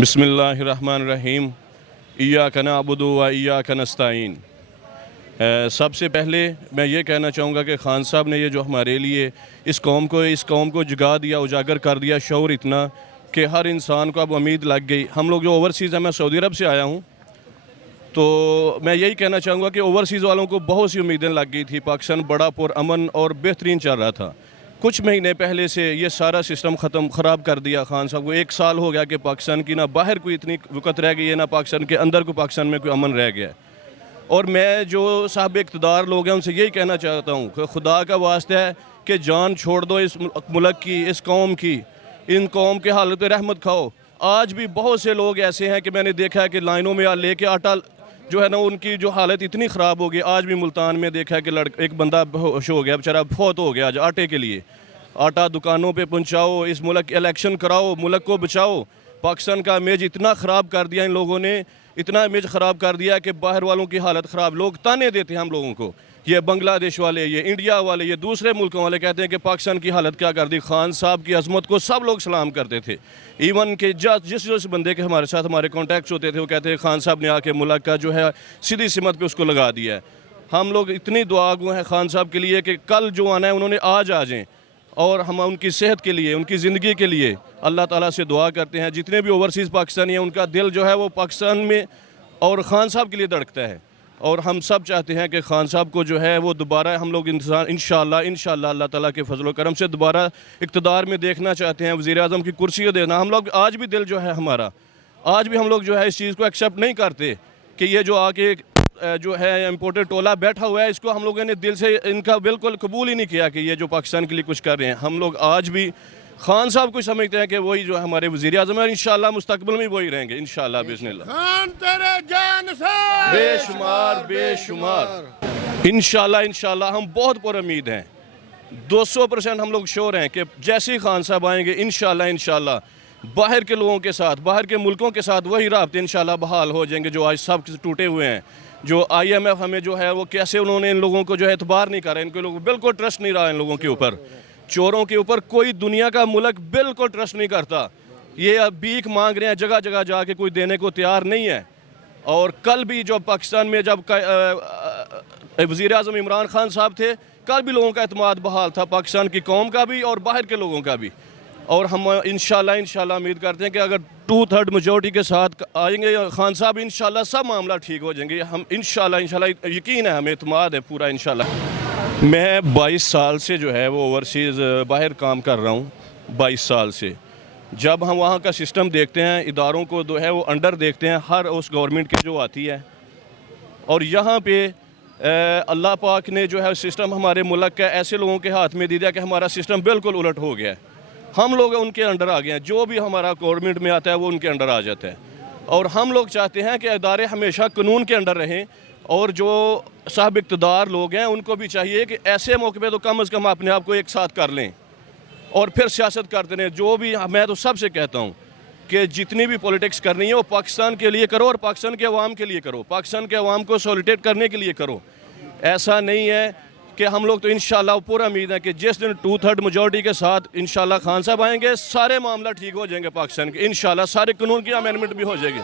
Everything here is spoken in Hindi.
बिस्मिल्लाहिर्रहमानिर्रहीम। इय्याक नअबुदु व इय्याक नस्तईन। सबसे पहले मैं ये कहना चाहूँगा कि खान साहब ने ये जो हमारे लिए इस कौम को जगा दिया, उजागर कर दिया शऊर इतना कि हर इंसान को अब उम्मीद लग गई। हम लोग जो ओवरसीज़ हैं, मैं सऊदी अरब से आया हूँ, तो मैं यही कहना चाहूँगा कि ओवरसीज़ वालों को बहुत सी उम्मीदें लग गई थी। पाकिस्तान बड़ा पुरअमन और बेहतरीन चल रहा था। कुछ महीने पहले से ये सारा सिस्टम ख़राब कर दिया खान साहब को। 1 साल हो गया कि पाकिस्तान की ना बाहर कोई इतनी वक़्त रह गई है, ना पाकिस्तान के अंदर को पाकिस्तान में कोई अमन रह गया है। और मैं जो साहब इक़्तिदार लोग हैं उनसे यही कहना चाहता हूँ कि खुदा का वास्ता है कि जान छोड़ दो इस मुल्क की, इस कौम की, इन कौम के हालत पे रहमत खाओ। आज भी बहुत से लोग ऐसे हैं कि मैंने देखा है कि लाइनों में लेके आटा जो है ना, उनकी जो हालत इतनी ख़राब हो गई। आज भी मुल्तान में देखा है कि एक बंदा बेहोश हो गया, बेचारा फौत हो गया आज आटे के लिए। आटा दुकानों पे पहुंचाओ, इस मुल्क इलेक्शन कराओ, मुल्क को बचाओ। पाकिस्तान का इमेज इतना ख़राब कर दिया इन लोगों ने, इतना इमेज ख़राब कर दिया कि बाहर वालों की हालत ख़राब। लोग ताने देते हैं हम लोगों को, ये बांग्लादेश वाले, ये इंडिया वाले, ये दूसरे मुल्कों वाले कहते हैं कि पाकिस्तान की हालत क्या कर दी। खान साहब की अजमत को सब लोग सलाम करते थे। इवन के जिस बंदे के हमारे साथ हमारे कॉन्टैक्ट्स होते थे वो कहते हैं खान साहब ने आके मुल्क का जो है सीधी सिमत पे उसको लगा दिया है। हम लोग इतनी दुआ गो हैं खान साहब के लिए कि कल जो आना है उन्होंने आज आ जाएँ, और हम उनकी सेहत के लिए, उनकी ज़िंदगी के लिए अल्लाह ताला से दुआ करते हैं। जितने भी ओवरसीज़ पाकिस्तानी हैं उनका दिल जो है वो पाकिस्तान में और ख़ान साहब के लिए धड़कता है। और हम सब चाहते हैं कि ख़ान साहब को जो है वो दोबारा हम लोग इंशाअल्लाह अल्लाह ताला के फजल करम से दोबारा इक़्तिदार में देखना चाहते हैं। वज़ीर आज़म की कुर्सी देना हम लोग आज भी दिल जो है हमारा, आज भी हम लोग जो है इस चीज़ को एक्सेप्ट नहीं करते कि ये जो आके जो है इम्पोर्टेड टोला बैठा हुआ है, इसको हम लोगों ने दिल से इनका बिल्कुल कबूल ही नहीं किया कि ये जो पाकिस्तान के लिए कुछ कर रहे हैं। हम लोग आज भी खान साहब को समझते हैं कि वही जो हमारे वज़ीर आज़म है, इंशाअल्लाह मुस्तकबिल में वही रहेंगे इंशाअल्लाह बिस्मिल्लाह। बेशुमार इंशाअल्लाह हम बहुत पुरुम्मीद हैं। 200% हम लोग श्योर हैं कि जैसे ही खान साहब आएंगे इंशाअल्लाह बाहर के लोगों के साथ, बाहर के मुल्कों के साथ वही राब्ते इंशाअल्लाह बहाल हो जाएंगे जो आज सब टूटे हुए हैं। जो IMF हमें जो है वो कैसे उन्होंने इन लोगों को जो है एतबार नहीं कर रहे, इनके लोग बिल्कुल ट्रस्ट नहीं रहा इन लोगों के ऊपर। चोरों के ऊपर कोई दुनिया का मुल्क बिल्कुल ट्रस्ट नहीं करता। ये अब भीख मांग रहे हैं, जगह जगह जाके कोई देने को तैयार नहीं है। और कल भी जो पाकिस्तान में जब वज़ीर आज़म इमरान खान साहब थे, कल भी लोगों का एतमाद बहाल था, पाकिस्तान की कौम का भी और बाहर के लोगों का भी। और हम इंशाअल्लाह उम्मीद करते हैं कि अगर 2/3 मेजॉरिटी के साथ आएंगे खान साहब, इंशाअल्लाह सब मामला ठीक हो जाएंगे। हम इंशाअल्लाह यकीन है, हमें एतमाद है पूरा इंशाअल्लाह। मैं 22 साल से जो है वो ओवरसीज़ बाहर काम कर रहा हूँ, 22 साल से। जब हम वहाँ का सिस्टम देखते हैं, इदारों को जो है वो अंडर देखते हैं हर उस गवर्नमेंट की जो आती है, और यहाँ पे अल्लाह पाक ने जो है सिस्टम हमारे मुल्क का ऐसे लोगों के हाथ में दे दिया कि हमारा सिस्टम बिल्कुल उलट हो गया है। हम लोग उनके अंडर आ गए हैं, जो भी हमारा गवर्नमेंट में आता है वो उनके अंडर आ जाता है। और हम लोग चाहते हैं कि इदारे हमेशा कानून के अंडर रहें, और जो साहब इक़्तिदार लोग हैं उनको भी चाहिए कि ऐसे मौके पे तो कम से कम अपने आप को एक साथ कर लें और फिर सियासत करते रहें। जो भी मैं तो सबसे कहता हूँ कि जितनी भी पॉलिटिक्स करनी है वो पाकिस्तान के लिए करो और पाकिस्तान के अवाम के लिए करो, पाकिस्तान के अवाम को सॉलिडेट करने के लिए करो। ऐसा नहीं है कि हम लोग तो इंशाअल्लाह पूरा उम्मीद है कि जिस दिन 2/3 मेजॉरिटी के साथ इंशाअल्लाह खान साहब आएंगे, सारे मामला ठीक हो जाएंगे पाकिस्तान के। इंशाअल्लाह सारे कानून की अमेंडमेंट भी हो जाएगी।